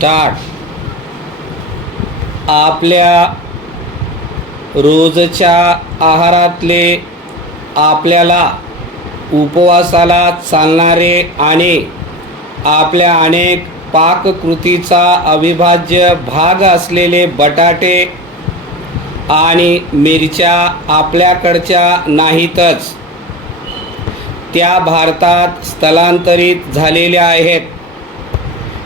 Start. आपल्या रोजच्या आहारातले आपल्याला उपवासाला चालणारे आणि आपल्या अनेक पाककृतीचा अविभाज्य भाग असलेले बटाटे आणि मिरच्या आपल्याकडच्या नाहीतच, त्या भारतात स्थलांतरित झालेल्या आहेत.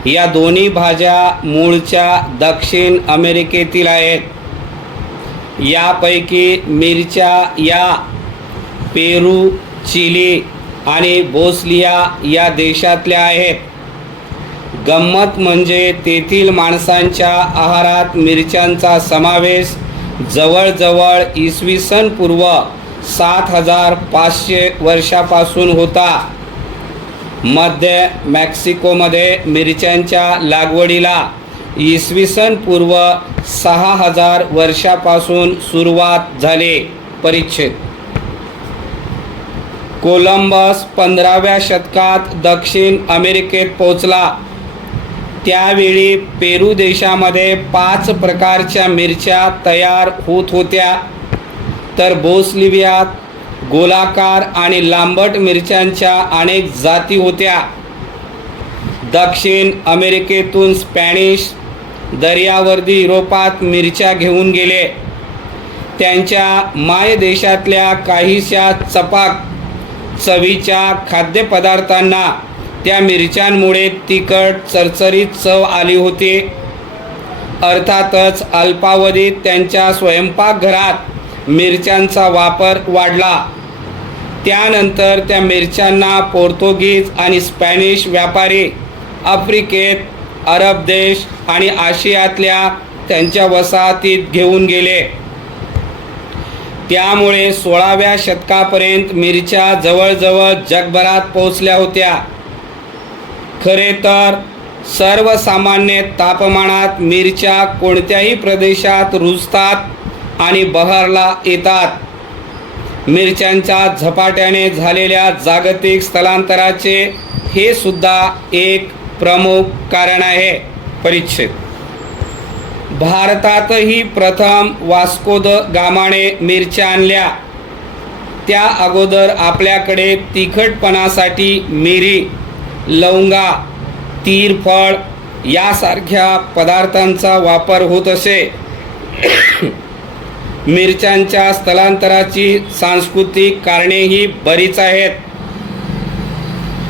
या दोन्ही भाज्या मूळच्या दक्षिण अमेरिकेतील आहेत. यापैकी मिरच्या या पेरू, चिली आणि बोस्निया या देशातल्या आहेत. गंमत म्हणजे तेथील माणसांच्या आहारात मिरच्यांचा समावेश जवळजवळ इसवी सन पूर्व 7500 वर्षापासून होता. मध्य मेक्सिकोमध्ये मिरच्यांच्या लागवडीला इसवी सन पूर्व 6000 वर्षापासून सुरुवात झाली. परिच्छेद. कोलंबस 15व्या शतकात दक्षिण अमेरिकेत पोहोचला. त्यावेळी पेरू देशामध्ये 5 प्रकारच्या मिरच्या तयार होत होत्या, तर बोस्नियात गोलाकार आणि लांबट मिरच्यांच्या अनेक जाती होत्या. दक्षिण अमेरिकेतून स्पॅनिश दर्यावर्दी युरोपात मिरच्या घेऊन गेले. त्यांच्या मायदेशातल्या काहीशा चपाक चवीच्या खाद्यपदार्थांना त्या मिरच्यांमुळे तिखट चरचरीत चव आली होती. अर्थातच अल्पावधीत त्यांच्या स्वयंपाकघरात मिरच्यांचा वापर वाढला. त्यानंतर त्या मिरच्यांना पोर्तुगीज आणि स्पॅनिश व्यापारी आफ्रिकेत, अरब देश आणि आशियातल्या त्यांच्या वसाहतीत घेऊन गेले. त्यामुळे 16व्या शतकापर्यंत मिरच्या जवळजवळ जगभरात पोहोचल्या होत्या. खरे तर सर्वसामान्य तापमानात मिरच्या कोणत्याही प्रदेशात रुजतात आणि बहरला येतात. मिरच्यांच्या झपाट्याने झालेल्या जागतिक स्थलांतराचे हे सुद्धा एक प्रमुख कारण आहे. परिच्छेद. भारतातही प्रथम वास्को द गामाने मिरच्या आणल्या. त्या अगोदर आपल्याकडे तिखटपणासाठी मिरी, लवंगा, तीरफळ यासारख्या पदार्थांचा वापर होत असे. मिरच्यांच्या स्थलांतराची सांस्कृतिक कारणेही बरीच आहेत.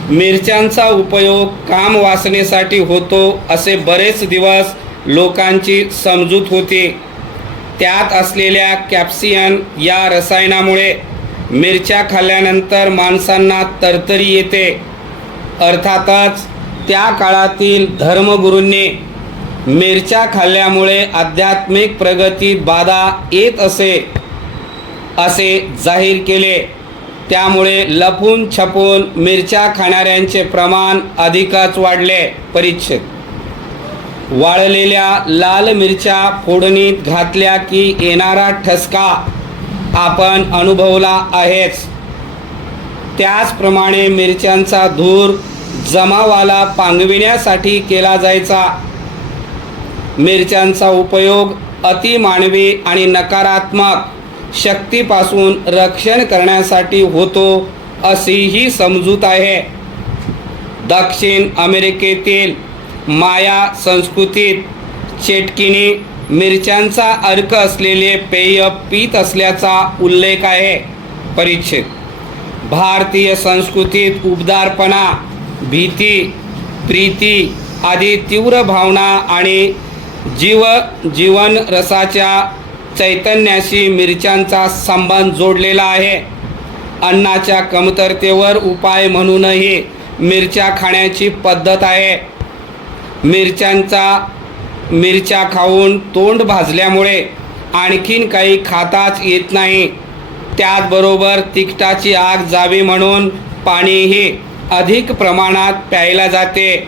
मिरच्यांचा उपयोग काम वासनेसाठी होतो असे बरेच दिवस लोकांची समजूत होती. त्यात असलेल्या कॅप्सियन या रसायनामुळे मिरच्या खाल्ल्यानंतर माणसांना तरतरी येते. अर्थातच त्या काळातील धर्मगुरूंनी मिरच्या खाल्ल्यामुळे आध्यात्मिक प्रगतीत बाधा येत असे जाहीर केले. त्यामुळे लपून छपून मिरच्या खाणाऱ्यांचे प्रमाण अधिकच वाढले. परिच्छेद. वाळलेल्या लाल मिरच्या फोडणीत घातल्या की येणारा ठसका आपण अनुभवला आहेच. त्याचप्रमाणे मिरच्यांचा धूर जमावाला पांगविण्यासाठी केला जायचा. मिरच्यांचा उपयोग अतिमानवी आणि नकारात्मक शक्तीपासून रक्षण करण्यासाठी होतो अशीही समजूत आहे. दक्षिण अमेरिकेतील माया संस्कृतीत चेटकिनी मिरच्यांचा अर्क असलेले पेय पीत असल्याचा उल्लेख आहे. परिच्छेद. भारतीय संस्कृतीत उबदारपणा, भीती, प्रीती आदी तीव्र भावना आणि जीवन रसाच्या चैतन्याशी मिरच्यांचा संबंध जोडलेला आहे. अन्नाच्या कमतरतेवर उपाय म्हणूनही मिरच्या खाण्याची पद्धत आहे. मिरच्या खाऊन तोंड भाजल्यामुळे आणखीन काही खाताच येत नाही. त्याचबरोबर तिखटाची आग जावी म्हणून पाणीही अधिक प्रमाणात प्यायला जाते.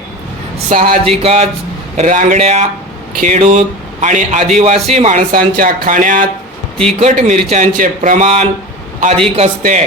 साहजिकच रांगड्या, खेडूत आणि आदिवासी माणसांच्या खाण्यात तिखट मिरच्यांचे प्रमाण अधिक असते.